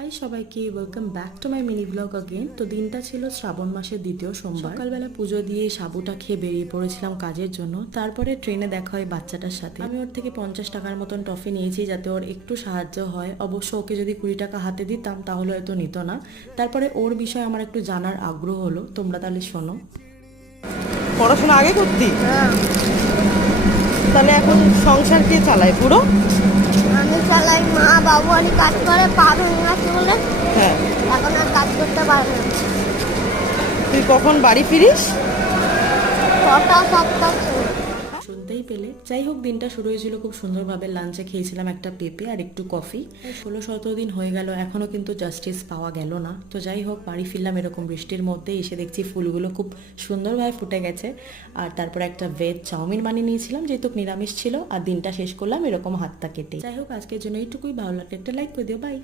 High সবাইকে, welcome back to my mini blog again. তো দিনটা ছিল শ্রাবণ মাসের দ্বিতীয় সোমবার। সকালবেলা পুজো দিয়ে সাবুটা খেয়ে বেরিয়ে পড়েছিলাম কাজের জন্য। তারপরে ট্রেনে দেখা হয় বাচ্চাটার সাথে। আমি ওর থেকে 50 টাকার মতন টফি নিয়েছি যাতে ওর একটু সাহায্য হয়। অবশ্য ওকে যদি 20 টাকা হাতে দিতাম তাহলে হয়তো নিত না। তারপরে ওর বিষয়ে আমার একটু জানার আগ্রহ হলো, তোমরা তাহলে শোনো। পড়াশোনা আগে করতি? তাহলে এখন সংসার কে চালায় পুরো? আমি চালাই, মা বাবু অনেক কাজ করে, পা ভেঙে গেছে বলে হ্যাঁ। এখন আর কাজ করতে পারবে না। তুই কখন বাড়ি ফিরিস? 6টা 7টা শুনতেই পেলে। যাই হোক, দিনটা শুরু হয়েছিল খুব সুন্দরভাবে। লাঞ্চে খেয়েছিলাম একটা পেঁপে আর একটু কফি। 16-17 দিন হয়ে গেল, এখনও কিন্তু জাস্টিস পাওয়া গেল না। তো যাই হোক, বাড়ি ফিরলাম এরকম বৃষ্টির মধ্যে। এসে দেখছি ফুলগুলো খুব সুন্দরভাবে ফুটে গেছে। আর তারপর একটা ভেজ চাউমিন বানিয়ে নিয়েছিলাম যেহেতু নিরামিষ ছিল। আর দিনটা শেষ করলাম এরকম হাতটা কেটে। যাই হোক, আজকের জন্য এইটুকুই। ভালো লাগলে একটা লাইক করে দিও। বাই।